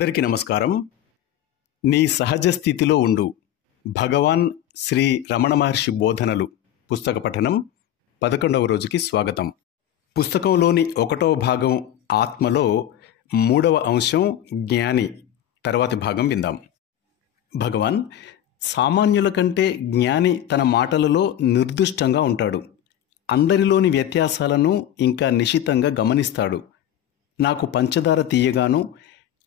అందరికీ నమస్కారం. నీ సహజ స్థితిలో ఉండు. భగవాన్ శ్రీ రమణ మహర్షి బోధనలు పుస్తక పఠనం 11వ రోజుకి స్వాగతం. పుస్తకంలోని 1వ భాగం ఆత్మలో 3వ అంశం జ్ఞాని తర్వాతి భాగం విందాం. భగవాన్, సామాన్యుల కంటే జ్ఞాని తన మాటలలో నిర్దిష్టంగా ఉంటాడు. అందరిలోని వ్యత్యాసాలను ఇంకా నిశితంగా గమనిస్తాడు. నాకు పంచదార తీయగాను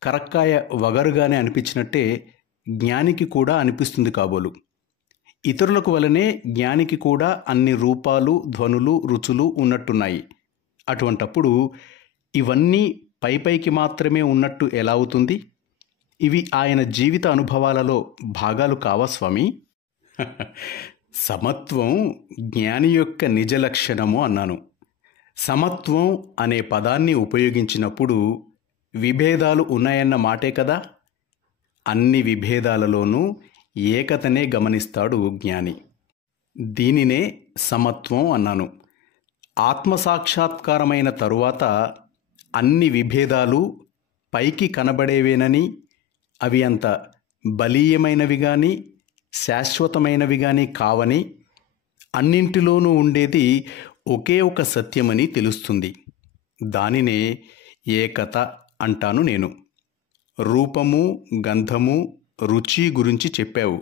కరక్కాయ వగరుగానే అనిపించినట్టే జ్ఞానికి కూడా అనిపిస్తుంది కాబోలు. ఇతరులకు వలనే జ్ఞానికి కూడా అన్ని రూపాలు, ధ్వనులు, రుచులు ఉన్నట్టున్నాయి. అటువంటప్పుడు ఇవన్నీ పైపైకి మాత్రమే ఉన్నట్టు ఎలా అవుతుంది? ఇవి ఆయన జీవిత అనుభవాలలో భాగాలు కావా స్వామి? సమత్వం జ్ఞాని యొక్క నిజ లక్షణము అన్నాను. సమత్వం అనే పదాన్ని ఉపయోగించినప్పుడు విభేదాలు ఉన్నాయన్న మాటే కదా. అన్ని విభేదాలలోనూ ఏకతనే గమనిస్తాడు జ్ఞాని. దీనినే సమత్వం అన్నాను. ఆత్మసాక్షాత్కారమైన తరువాత అన్ని విభేదాలు పైకి కనబడేవేనని, అవి అంత బలీయమైనవి కానీ శాశ్వతమైనవి కానీ కావని, అన్నింటిలోనూ ఉండేది ఒకే ఒక సత్యమని తెలుస్తుంది. దానినే ఏకత అంటాను నేను. రూపము, గంధము, రుచి గురించి చెప్పావు.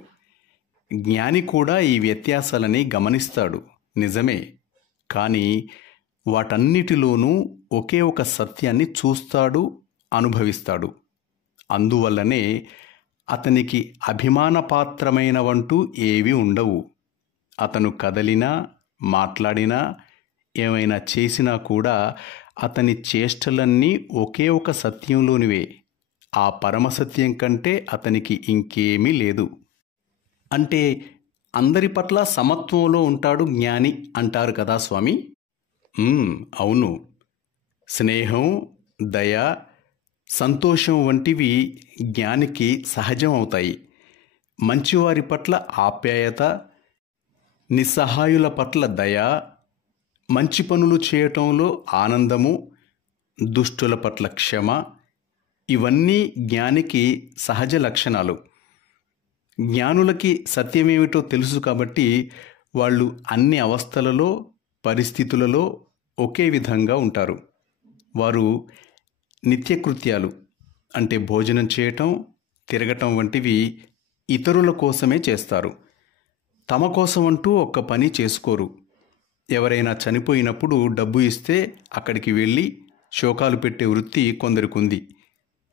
జ్ఞాని కూడా ఈ వ్యత్యాసాలని గమనిస్తాడు, నిజమే. కానీ వాటన్నిటిలోనూ ఒకే ఒక సత్యాన్ని చూస్తాడు, అనుభవిస్తాడు. అందువల్లనే అతనికి అభిమానపాత్రమైనవంటూ ఏవి ఉండవు. అతను కదలినా, మాట్లాడినా, ఏమైనా చేసినా కూడా అతని చేష్టలన్నీ ఒకే ఒక సత్యంలోనివే. ఆ పరమసత్యం కంటే అతనికి ఇంకేమీ లేదు. అంటే అందరి పట్ల సమత్వంలో ఉంటాడు జ్ఞాని అంటారు కదా స్వామి? అవును. స్నేహం, దయ, సంతోషం వంటివి జ్ఞానికి సహజం అవుతాయి. మంచివారి పట్ల ఆప్యాయత, నిస్సహాయుల పట్ల దయ, మంచి పనులు చేయటంలో ఆనందము, దుష్టుల పట్ల క్షమ, ఇవన్నీ జ్ఞానికి సహజ లక్షణాలు. జ్ఞానులకి సత్యమేమిటో తెలుసు కాబట్టి వాళ్ళు అన్ని అవస్థలలో, పరిస్థితులలో ఒకే విధంగా ఉంటారు. వారు నిత్యకృత్యాలు అంటే భోజనం చేయటం, తిరగటం వంటివి ఇతరుల కోసమే చేస్తారు. తమ కోసం అంటూ ఒక్క పని చేసుకోరు. ఎవరైనా చనిపోయినప్పుడు డబ్బు ఇస్తే అక్కడికి వెళ్ళి శోకాలు పెట్టే వృత్తి కొందరికుంది.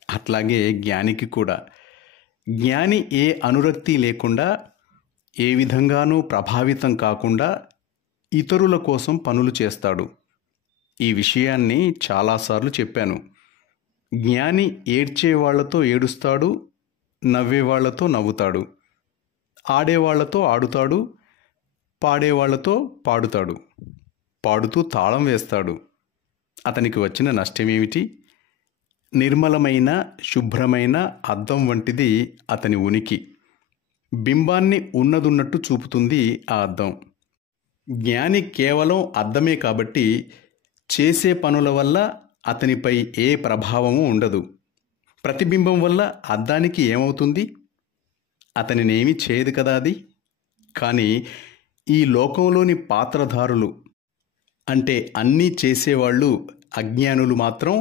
అట్లాగే జ్ఞానికి కూడా. జ్ఞాని ఏ అనురక్తి లేకుండా, ఏ విధంగానూ ప్రభావితం కాకుండా ఇతరుల కోసం పనులు చేస్తాడు. ఈ విషయాన్ని చాలాసార్లు చెప్పాను. జ్ఞాని ఏడ్చేవాళ్లతో ఏడుస్తాడు, నవ్వేవాళ్లతో నవ్వుతాడు, ఆడేవాళ్లతో ఆడుతాడు, పాడేవాళ్లతో పాడుతాడు, పాడుతూ తాళం వేస్తాడు. అతనికి వచ్చిన నష్టమేమిటి? నిర్మలమైన, శుభ్రమైన అద్దం వంటిది అతని ఉనికి. బింబాన్ని ఉన్నదున్నట్టు చూపుతుంది ఆ అద్దం. జ్ఞాని కేవలం అద్దమే కాబట్టి చేసే పనుల వల్ల అతనిపై ఏ ప్రభావము ఉండదు. ప్రతిబింబం వల్ల అద్దానికి ఏమవుతుంది? అతనినేమీ చేయదు కదా అది. కానీ ఈ లోకంలోని పాత్రధారులు అంటే అన్నీ చేసేవాళ్ళు అజ్ఞానులు మాత్రం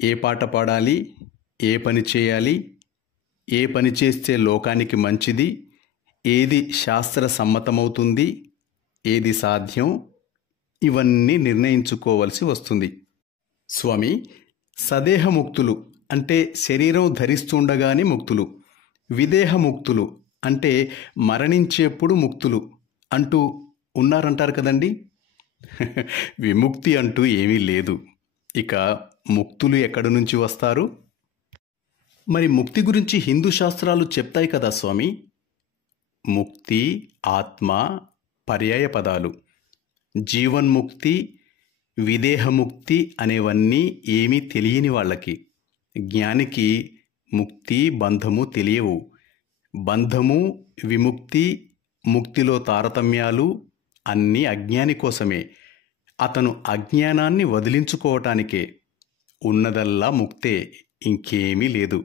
ఏ పాట పాడాలి, ఏ పని చేయాలి, ఏ పని చేస్తే లోకానికి మంచిది, ఏది శాస్త్ర సమ్మతమవుతుంది, ఏది సాధ్యం, ఇవన్నీ నిర్ణయించుకోవలసి వస్తుంది. స్వామి, సదేహముక్తులు అంటే శరీరం ధరిస్తుండగానే ముక్తులు, విదేహముక్తులు అంటే మరణించేప్పుడు ముక్తులు అంటూ ఉన్నారంటారు కదండి. విముక్తి అంటూ ఏమీ లేదు. ఇక ముక్తులు ఎక్కడి నుంచి వస్తారు? మరి ముక్తి గురించి హిందూ శాస్త్రాలు చెప్తాయి కదా స్వామి. ముక్తి, ఆత్మ పర్యాయ పదాలు. జీవన్ముక్తి, విదేహముక్తి అనేవన్నీ ఏమీ తెలియని వాళ్ళకి. జ్ఞానికి ముక్తి, బంధము తెలియవు. బంధము, విముక్తి, ముక్తిలో తారతమ్యాలు అన్నీ అజ్ఞాని కోసమే. అతను అజ్ఞానాన్ని వదిలించుకోవటానికే. ఉన్నదల్లా ముక్తే, ఇంకేమీ లేదు.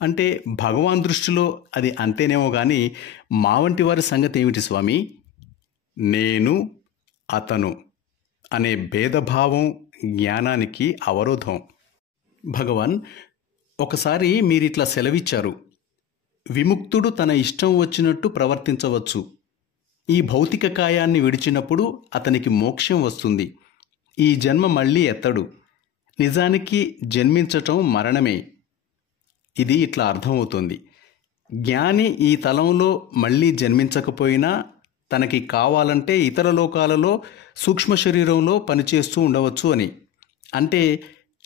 అంటే భగవాన్ దృష్టిలో అది అంతేనేమో కానీ మా వంటి వారి సంగతి ఏమిటి స్వామి? నేను, అతను అనే భేదభావం జ్ఞానానికి అవరోధం. భగవాన్, ఒకసారి మీరిట్లా సెలవిచ్చారు, విముక్తుడు తన ఇష్టం వచ్చినట్టు ప్రవర్తించవచ్చు. ఈ భౌతిక కాయాన్ని విడిచినప్పుడు అతనికి మోక్షం వస్తుంది. ఈ జన్మ మళ్ళీ ఎత్తడు. నిజానికి జన్మించటం మరణమే. ఇది ఇట్లా అర్థమవుతుంది. జ్ఞాని ఈ తలంలో మళ్ళీ జన్మించకపోయినా తనకి కావాలంటే ఇతర లోకాలలో సూక్ష్మ శరీరంలో పనిచేస్తూ ఉండవచ్చు అని. అంటే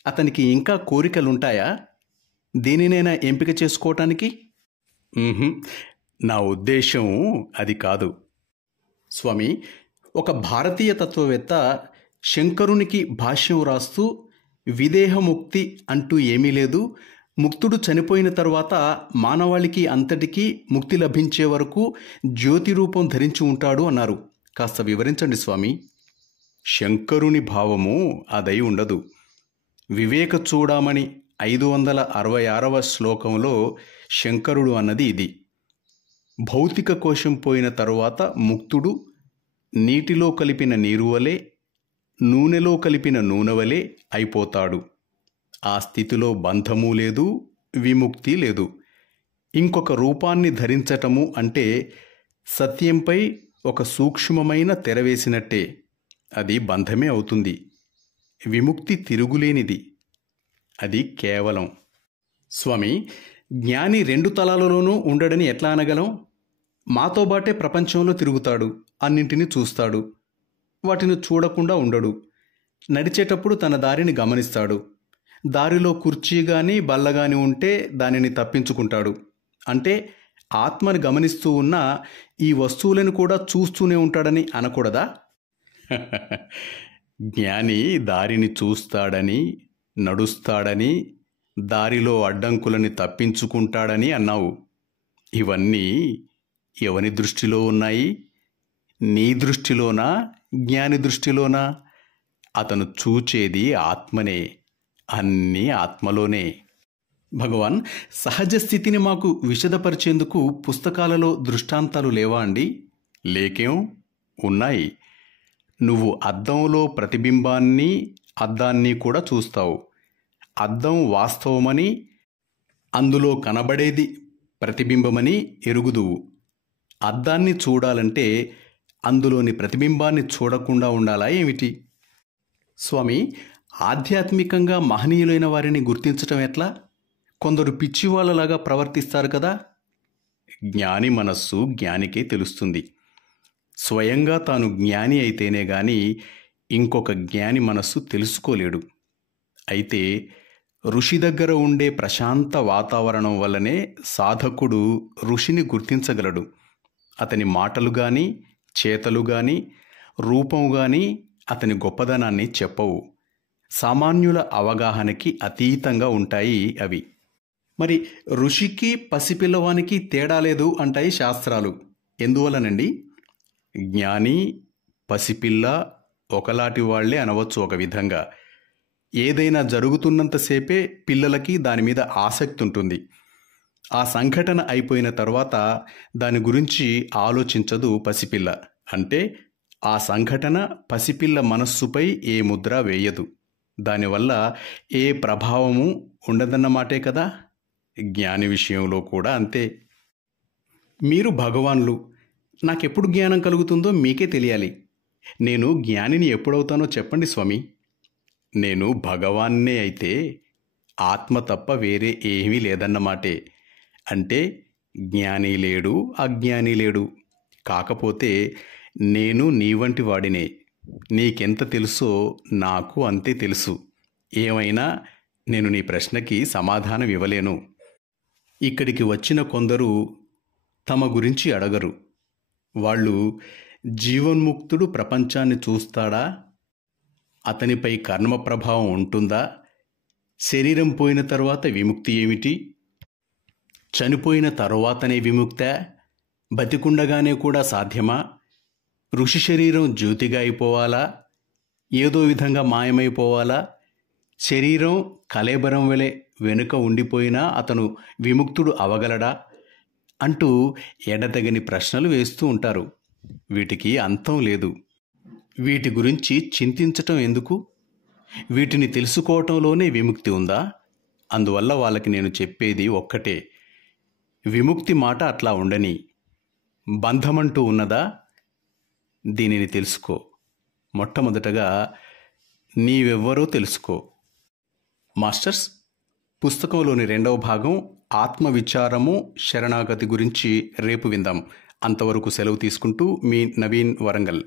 అతనికి ఇంకా కోరికలుంటాయా దేనినైనా ఎంపిక చేసుకోవటానికి? నా ఉద్దేశం అది కాదు స్వామి. ఒక భారతీయ తత్వవేత్త శంకరునికి భాష్యం రాస్తూ విదేహముక్తి అంటూ ఏమీ లేదు, ముక్తుడు చనిపోయిన తర్వాత మానవాళికి అంతటికీ ముక్తి లభించే వరకు జ్యోతి రూపం ధరించి ఉంటాడు అన్నారు. కాస్త వివరించండి స్వామి. శంకరుని భావము అదై ఉండదు. వివేక చూడామణి 566వ శ్లోకంలో శంకరుడు అన్నది ఇది. భౌతిక కోశం పోయిన తరువాత ముక్తుడు నీటిలో కలిపిన నీరు వలె, నూనెలో కలిపిన నూనె వలె అయిపోతాడు. ఆ స్థితిలో బంధము లేదు, విముక్తి లేదు. ఇంకొక రూపాన్ని ధరించటము అంటే సత్యంపై ఒక సూక్ష్మమైన తెర వేసినట్టే. అది బంధమే అవుతుంది. విముక్తి తిరుగులేనిది. అది కేవలం. స్వామి, జ్ఞాని 2 తలాలలోనూ ఉండడని ఎట్లా అనగలం? మాతో బాటే ప్రపంచంలో తిరుగుతాడు, అన్నింటినీ చూస్తాడు, వాటిని చూడకుండా ఉండడు. నడిచేటప్పుడు తన దారిని గమనిస్తాడు. దారిలో కుర్చీ గాని బల్ల గాని ఉంటే దానిని తప్పించుకుంటాడు. అంటే ఆత్మని గమనిస్తూ ఉన్న ఈ వస్తువులను కూడా చూస్తూనే ఉంటాడని అనకూడదా? జ్ఞాని దారిని చూస్తాడని, నడుస్తాడని, దారిలో అడ్డంకులని తప్పించుకుంటాడని అన్నావు. ఇవన్నీ ఎవని దృష్టిలో ఉన్నాయి? నీ దృష్టిలోనా, జ్ఞాని దృష్టిలోనా? అతను చూచేది ఆత్మనే. అన్నీ ఆత్మలోనే. భగవాన్, సహజ స్థితిని మాకు విశదపరిచేందుకు పుస్తకాలలో దృష్టాంతాలు లేవా అండి? లేకేం, ఉన్నాయి. నువ్వు అద్దంలో ప్రతిబింబాన్ని, అద్దాన్ని కూడా చూస్తావు. అద్దం వాస్తవమని, అందులో కనబడేది ప్రతిబింబమని ఎరుగుదువు. అద్దాన్ని చూడాలంటే అందులోని ప్రతిబింబాన్ని చూడకుండా ఉండాలా ఏమిటి? స్వామి, ఆధ్యాత్మికంగా మహనీయులైన వారిని గుర్తించటం ఎట్లా? కొందరు పిచ్చివాళ్ళలాగా ప్రవర్తిస్తారు కదా. జ్ఞాని మనస్సు జ్ఞానికే తెలుస్తుంది. స్వయంగా తాను జ్ఞాని అయితేనే గాని ఇంకొక జ్ఞాని మనస్సు తెలుసుకోలేడు. అయితే ఋషి దగ్గర ఉండే ప్రశాంత వాతావరణం వల్లనే సాధకుడు ఋషిని గుర్తించగలడు. అతని మాటలు గాని, చేతలు గాని, రూపం గాని అతని గొప్పదనాన్ని చెప్పవు. సామాన్యుల అవగాహనకి అతీతంగా ఉంటాయి అవి. మరి ఋషికి పసిపిల్లవానికి తేడా లేదు అంటాయి శాస్త్రాలు. ఎందువలనండి? జ్ఞాని, పసిపిల్ల ఒకలాంటి వాళ్లే అనవచ్చు ఒక విధంగా. ఏదైనా జరుగుతున్నంతసేపే పిల్లలకి దాని మీద ఆసక్తి ఉంటుంది. ఆ సంఘటన అయిపోయిన తర్వాత దాని గురించి ఆలోచించదు పసిపిల్ల. అంటే ఆ సంఘటన పసిపిల్ల మనస్సుపై ఏ ముద్ర వేయదు. దానివల్ల ఏ ప్రభావము ఉండదన్నమాటే కదా. జ్ఞాని విషయంలో కూడా అంతే. మీరు భగవాన్లు. నాకెప్పుడు జ్ఞానం కలుగుతుందో మీకే తెలియాలి. నేను జ్ఞానిని ఎప్పుడవుతానో చెప్పండి స్వామి. నేను భగవాన్నే అయితే ఆత్మ తప్ప వేరే ఏమీ లేదన్నమాటే. అంటే జ్ఞాని లేడు, అజ్ఞాని లేడు. కాకపోతే నేను నీ వంటి వాడినే. నీకెంత తెలుసో నాకు అంతే తెలుసు. ఏమైనా నేను నీ ప్రశ్నకి సమాధానం ఇవ్వలేను. ఇక్కడికి వచ్చిన కొందరు తమ గురించి అడగరు. వాళ్ళు జీవన్ముక్తుడు ప్రపంచాన్ని చూస్తాడా? అతనిపై కర్మ ప్రభావం ఉంటుందా? శరీరం పోయిన తర్వాత విముక్తి ఏమిటి? చనిపోయిన తరువాతనే విముక్తా? బతికుండగానే కూడా సాధ్యమా? ఋషి శరీరం జ్యోతిగా అయిపోవాలా? ఏదో విధంగా మాయమైపోవాలా? శరీరం కళేబరం వలె వెనుక ఉండిపోయినా అతను విముక్తుడు అవగలడా అంటూ ఎడతెగని ప్రశ్నలు వేస్తూ ఉంటారు. వీటికి అంతం లేదు. వీటి గురించి చింతించటం ఎందుకు? వీటిని తెలుసుకోవటంలోనే విముక్తి ఉందా? అందువల్ల వాళ్ళకి నేను చెప్పేది ఒక్కటే, విముక్తి మాట అట్లా ఉండని. బంధమంటూ ఉన్నదా? దీనిని తెలుసుకో. మొట్టమొదటగా నీవెవ్వరో తెలుసుకో. మాస్టర్స్, పుస్తకంలోని 2వ భాగం ఆత్మవిచారము శరణాగతి గురించి రేపు విందాం. అంతవరకు సెలవు తీసుకుంటూ మీ నవీన్ వరంగల్.